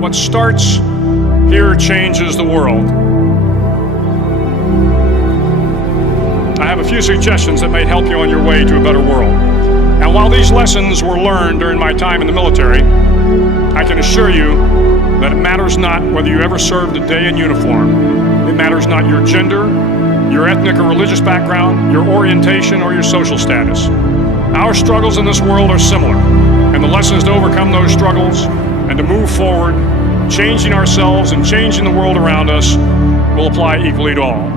What starts here changes the world. I have a few suggestions that may help you on your way to a better world. And while these lessons were learned during my time in the military, I can assure you that it matters not whether you ever served a day in uniform. It matters not your gender, your ethnic or religious background, your orientation, or your social status. Our struggles in this world are similar, and the lessons to overcome those struggles and to move forward, changing ourselves and changing the world around us, will apply equally to all.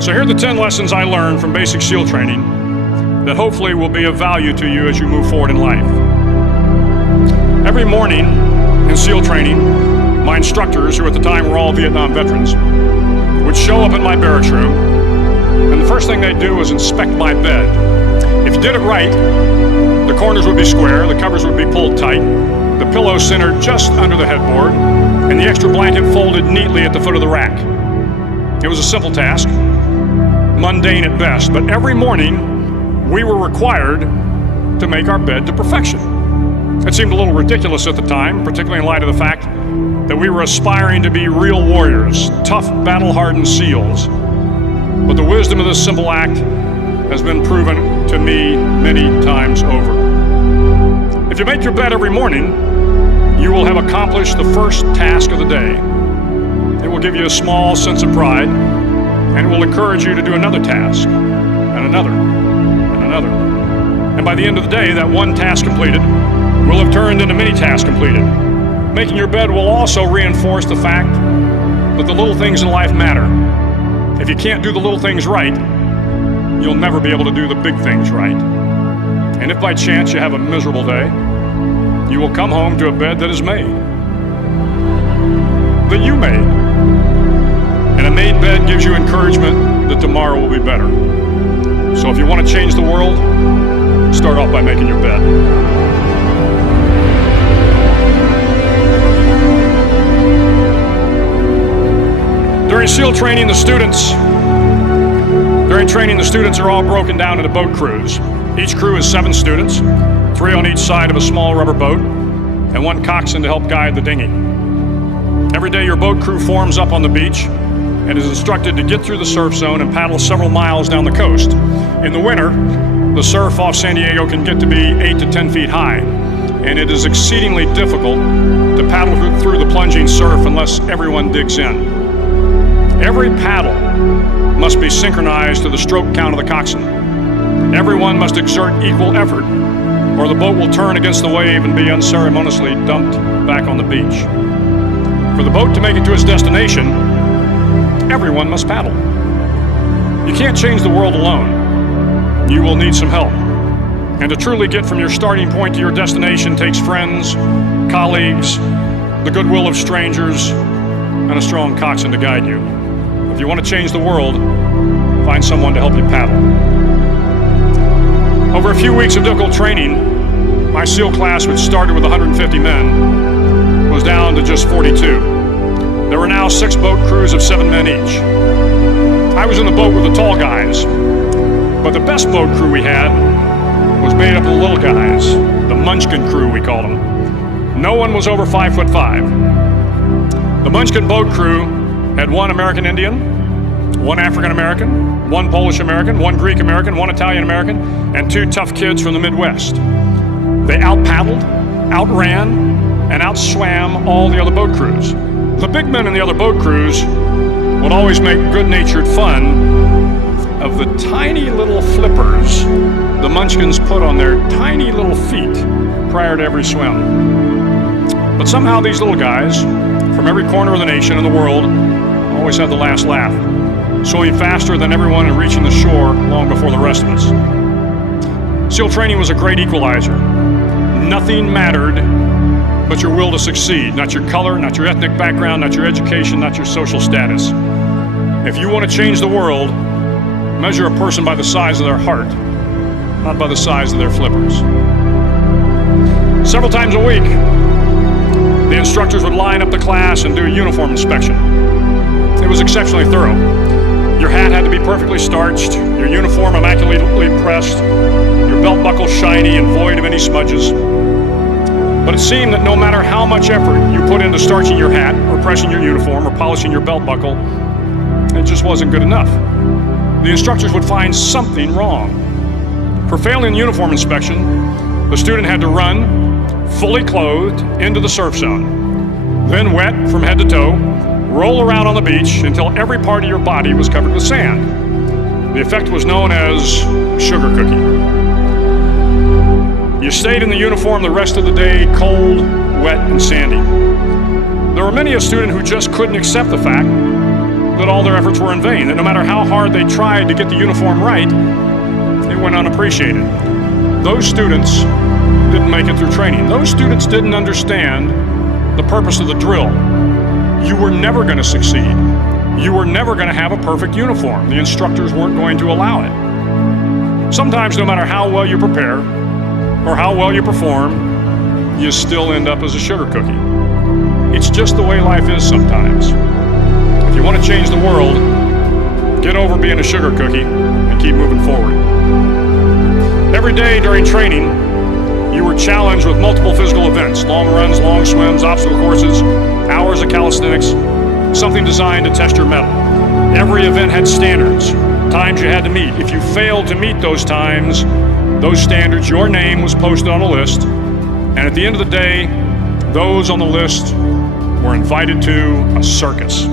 So here are the 10 lessons I learned from basic SEAL training that hopefully will be of value to you as you move forward in life. Every morning in SEAL training, my instructors, who at the time were all Vietnam veterans, would show up in my barracks room, and the first thing they'd do was inspect my bed. If you did it right, the corners would be square, the covers would be pulled tight, the pillow centered just under the headboard, and the extra blanket folded neatly at the foot of the rack. It was a simple task, mundane at best, but every morning we were required to make our bed to perfection. It seemed a little ridiculous at the time, particularly in light of the fact that we were aspiring to be real warriors, tough, battle-hardened SEALs. But the wisdom of this simple act has been proven to me many times over. If you make your bed every morning, you will have accomplished the first task of the day. It will give you a small sense of pride, and it will encourage you to do another task, and another, and another. And by the end of the day, that one task completed will have turned into many tasks completed. Making your bed will also reinforce the fact that the little things in life matter. If you can't do the little things right, you'll never be able to do the big things right. And if by chance you have a miserable day, you will come home to a bed that is made, that you made. And a made bed gives you encouragement that tomorrow will be better. So if you want to change the world, start off by making your bed. During SEAL training, the students are all broken down into boat crews. Each crew is 7 students, 3 on each side of a small rubber boat, and 1 coxswain to help guide the dinghy. Every day your boat crew forms up on the beach and is instructed to get through the surf zone and paddle several miles down the coast. In the winter, the surf off San Diego can get to be 8 to 10 feet high, and it is exceedingly difficult to paddle through the plunging surf unless everyone digs in. Every paddle must be synchronized to the stroke count of the coxswain. Everyone must exert equal effort, or the boat will turn against the wave and be unceremoniously dumped back on the beach. For the boat to make it to its destination, everyone must paddle. You can't change the world alone. You will need some help. And to truly get from your starting point to your destination takes friends, colleagues, the goodwill of strangers, and a strong coxswain to guide you. If you want to change the world, find someone to help you paddle. Over a few weeks of difficult training, my SEAL class, which started with 150 men, was down to just 42. There were now 6 boat crews of 7 men each. I was in the boat with the tall guys, but the best boat crew we had was made up of the little guys, the Munchkin crew we called them. No one was over 5'5". The Munchkin boat crew had 1 American Indian, 1 African American, 1 Polish American, 1 Greek American, 1 Italian American, and 2 tough kids from the Midwest. They out-paddled, outran, and outswam all the other boat crews. The big men in the other boat crews would always make good-natured fun of the tiny little flippers the Munchkins put on their tiny little feet prior to every swim. But somehow these little guys from every corner of the nation and the world always had the last laugh, swimming faster than everyone and reaching the shore long before the rest of us. SEAL training was a great equalizer. Nothing mattered but your will to succeed, not your color, not your ethnic background, not your education, not your social status. If you want to change the world, measure a person by the size of their heart, not by the size of their flippers. Several times a week, the instructors would line up the class and do a uniform inspection. It was exceptionally thorough. Your hat had to be perfectly starched, your uniform immaculately pressed, your belt buckle shiny and void of any smudges. But it seemed that no matter how much effort you put into starching your hat, or pressing your uniform, or polishing your belt buckle, it just wasn't good enough. The instructors would find something wrong. For failing uniform inspection, the student had to run, fully clothed, into the surf zone, then wet from head to toe, roll around on the beach until every part of your body was covered with sand. The effect was known as sugar cookie. You stayed in the uniform the rest of the day, cold, wet, and sandy. There were many a student who just couldn't accept the fact that all their efforts were in vain, that no matter how hard they tried to get the uniform right, it went unappreciated. Those students didn't make it through training. Those students didn't understand the purpose of the drill. You were never going to succeed. You were never going to have a perfect uniform. The instructors weren't going to allow it. Sometimes, no matter how well you prepare or how well you perform, you still end up as a sugar cookie. It's just the way life is sometimes. If you want to change the world, get over being a sugar cookie and keep moving forward. Every day during training, you were challenged with multiple physical events: long runs, long swims, obstacle courses, hours of calisthenics, something designed to test your mettle. Every event had standards, times you had to meet. If you failed to meet those times, those standards, your name was posted on a list, and at the end of the day, those on the list were invited to a circus.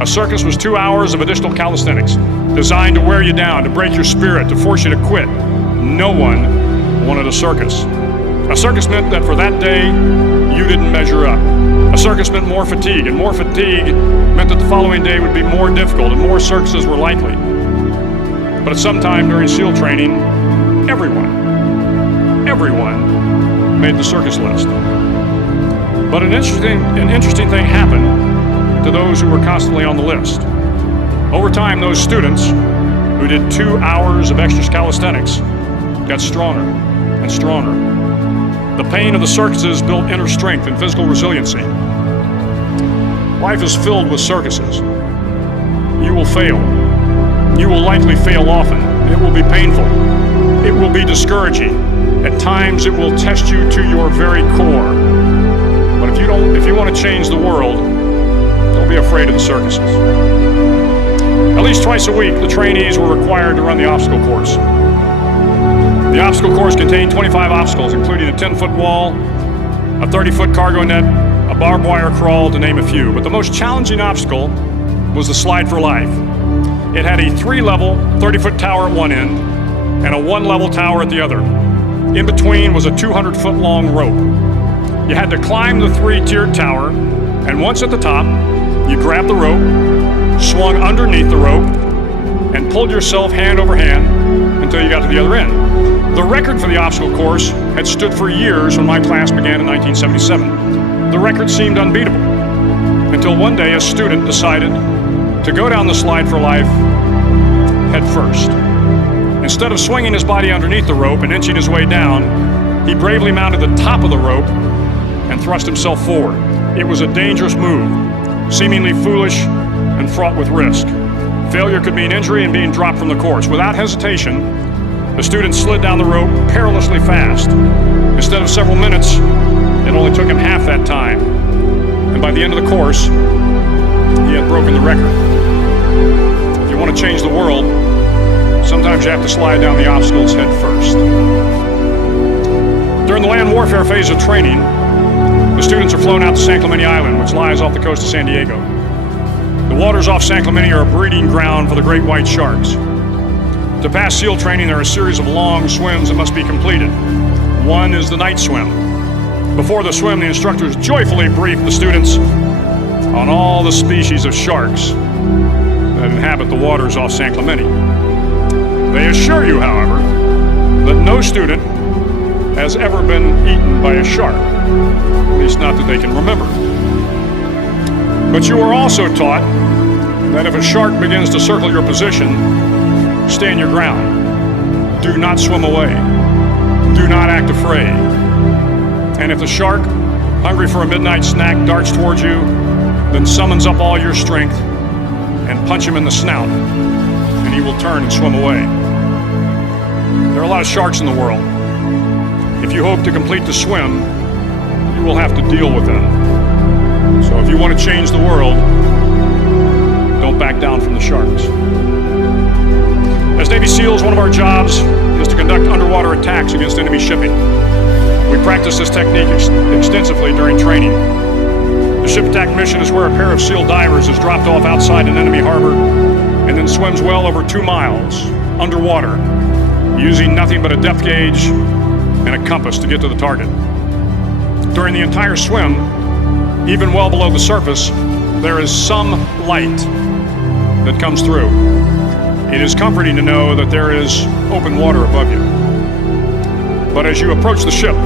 A circus was 2 hours of additional calisthenics, designed to wear you down, to break your spirit, to force you to quit. No one wanted a circus. A circus meant that for that day, you didn't measure up. A circus meant more fatigue, and more fatigue meant that the following day would be more difficult and more circuses were likely. But at some time during SEAL training, everyone made the circus list. But an interesting thing happened to those who were constantly on the list. Over time, those students who did 2 hours of extra calisthenics got stronger and stronger. The pain of the circuses built inner strength and physical resiliency. Life is filled with circuses. You will fail. You will likely fail often. It will be painful. It will be discouraging. At times, it will test you to your very core. But if you want to change the world, don't be afraid of the circuses. At least twice a week, the trainees were required to run the obstacle course. The obstacle course contained 25 obstacles, including a 10-foot wall, a 30-foot cargo net, a barbed wire crawl, to name a few. But the most challenging obstacle was the slide for life. It had a 3-level, 30-foot tower at one end and a 1-level tower at the other. In between was a 200-foot long rope. You had to climb the 3-tiered tower, and once at the top, you grabbed the rope, swung underneath the rope, and pulled yourself hand over hand until you got to the other end. The record for the obstacle course had stood for years when my class began in 1977. The record seemed unbeatable, until one day a student decided to go down the slide for life head first. Instead of swinging his body underneath the rope and inching his way down, he bravely mounted the top of the rope and thrust himself forward. It was a dangerous move, seemingly foolish and fraught with risk. Failure could mean injury and being dropped from the course. Without hesitation, the student slid down the rope perilously fast. Instead of several minutes, it only took him half that time. And by the end of the course, he had broken the record. If you want to change the world, sometimes you have to slide down the obstacles head first. During the land warfare phase of training, the students are flown out to San Clemente Island, which lies off the coast of San Diego. The waters off San Clemente are a breeding ground for the great white sharks. To pass SEAL training, there are a series of long swims that must be completed. One is the night swim. Before the swim, the instructors joyfully brief the students on all the species of sharks that inhabit the waters off San Clemente. They assure you, however, that no student has ever been eaten by a shark, at least not that they can remember. But you are also taught that if a shark begins to circle your position, stand your ground. Do not swim away. Do not act afraid. And if the shark, hungry for a midnight snack, darts towards you, then summons up all your strength and punch him in the snout. he will turn and swim away. There are a lot of sharks in the world. If you hope to complete the swim, you will have to deal with them. So if you want to change the world, don't back down from the sharks. As Navy SEALs, one of our jobs is to conduct underwater attacks against enemy shipping. We practice this technique extensively during training. The ship attack mission is where a pair of SEAL divers is dropped off outside an enemy harbor and then swims well over 2 miles underwater, using nothing but a depth gauge and a compass to get to the target. During the entire swim, even well below the surface, there is some light that comes through. It is comforting to know that there is open water above you. But as you approach the ship,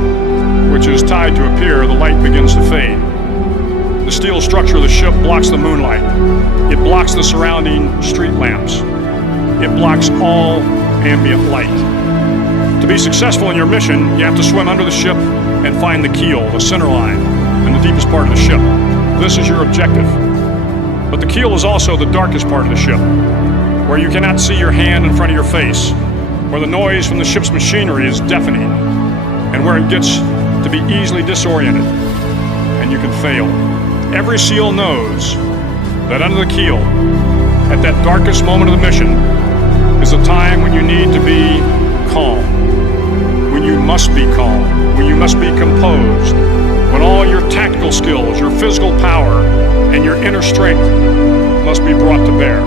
which is tied to a pier, the light begins to fade. The steel structure of the ship blocks the moonlight. It blocks the surrounding street lamps. It blocks all ambient light. To be successful in your mission, you have to swim under the ship and find the keel, the center line, and the deepest part of the ship. This is your objective. But the keel is also the darkest part of the ship, where you cannot see your hand in front of your face, where the noise from the ship's machinery is deafening, and where it gets to be easily disoriented, and you can fail. Every SEAL knows that under the keel, at that darkest moment of the mission, is a time when you need to be calm, when you must be calm, when you must be composed, when all your tactical skills, your physical power, and your inner strength must be brought to bear.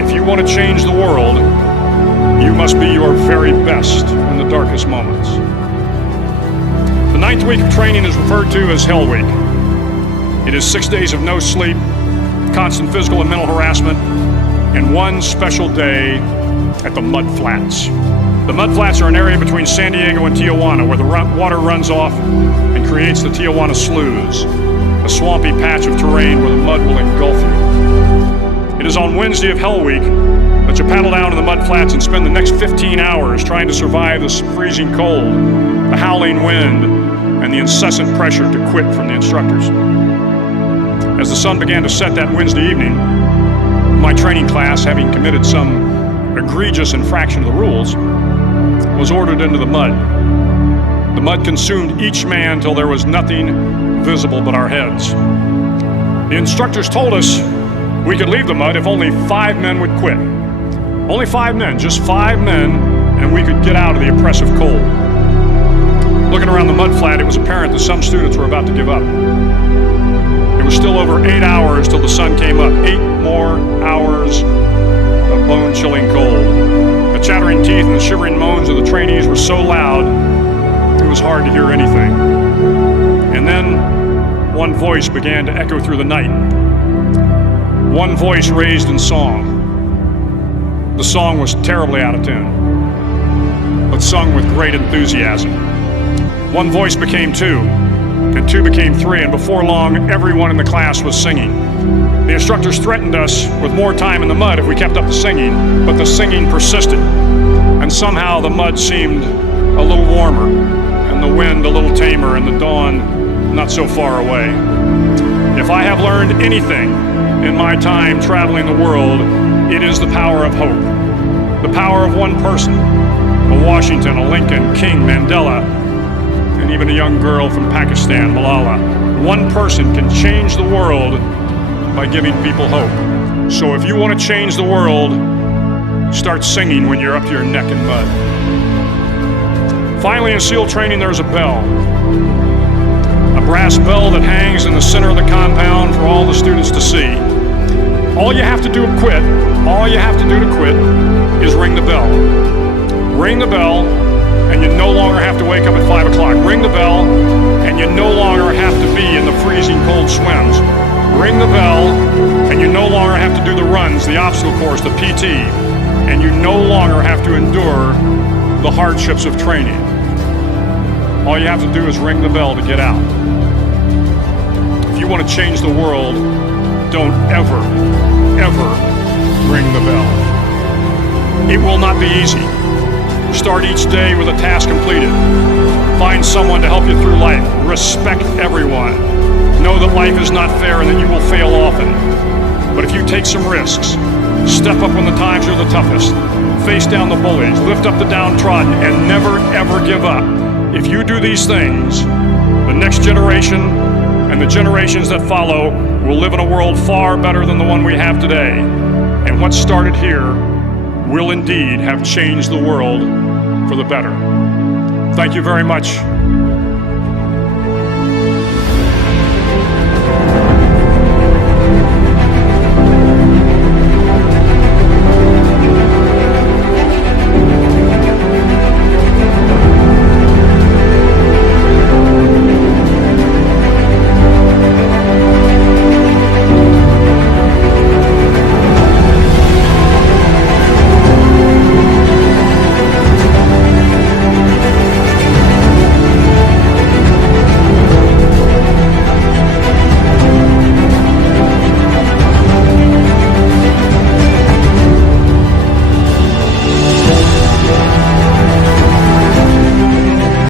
If you want to change the world, you must be your very best in the darkest moments. The 9th week of training is referred to as Hell Week. It is 6 days of no sleep, constant physical and mental harassment, and one special day at the Mud Flats. The Mud Flats are an area between San Diego and Tijuana where the water runs off and creates the Tijuana Sloughs, a swampy patch of terrain where the mud will engulf you. It is on Wednesday of Hell Week that you paddle down to the Mud Flats and spend the next 15 hours trying to survive the freezing cold, the howling wind, and the incessant pressure to quit from the instructors. As the sun began to set that Wednesday evening, my training class, having committed some egregious infraction of the rules, was ordered into the mud. The mud consumed each man till there was nothing visible but our heads. The instructors told us we could leave the mud if only 5 men would quit. Only 5 men, just 5 men, and we could get out of the oppressive cold. Looking around the mud flat, it was apparent that some students were about to give up. It was still over 8 hours till the sun came up. 8 more hours of bone-chilling cold. The chattering teeth and the shivering moans of the trainees were so loud, it was hard to hear anything. And then one voice began to echo through the night. One voice raised in song. The song was terribly out of tune, but sung with great enthusiasm. One voice became 2, and 2 became 3, and before long, everyone in the class was singing. The instructors threatened us with more time in the mud if we kept up the singing, but the singing persisted, and somehow the mud seemed a little warmer, and the wind a little tamer, and the dawn not so far away. If I have learned anything in my time traveling the world, it is the power of hope. The power of one person, a Washington, a Lincoln, King, Mandela, and even a young girl from Pakistan, Malala. One person can change the world by giving people hope. So if you want to change the world, start singing when you're up to your neck in mud. Finally, in SEAL training, there's a bell. A brass bell that hangs in the center of the compound for all the students to see. All you have to do to quit, is ring the bell. Ring the bell, and you no longer have to wake up at 5 o'clock. Ring the bell, and you no longer have to be in the freezing cold swims. Ring the bell, and you no longer have to do the runs, the obstacle course, the PT, and you no longer have to endure the hardships of training. All you have to do is ring the bell to get out. If you want to change the world, don't ever, ever ring the bell. It will not be easy. Start each day with a task completed. Find someone to help you through life. Respect everyone. Know that life is not fair and that you will fail often. But if you take some risks, Step up when the times are the toughest. Face down the bullies, lift up the downtrodden, and never, ever give up. If you do these things, the next generation and the generations that follow will live in a world far better than the one we have today. And what started here will indeed have changed the world for the better. Thank you very much.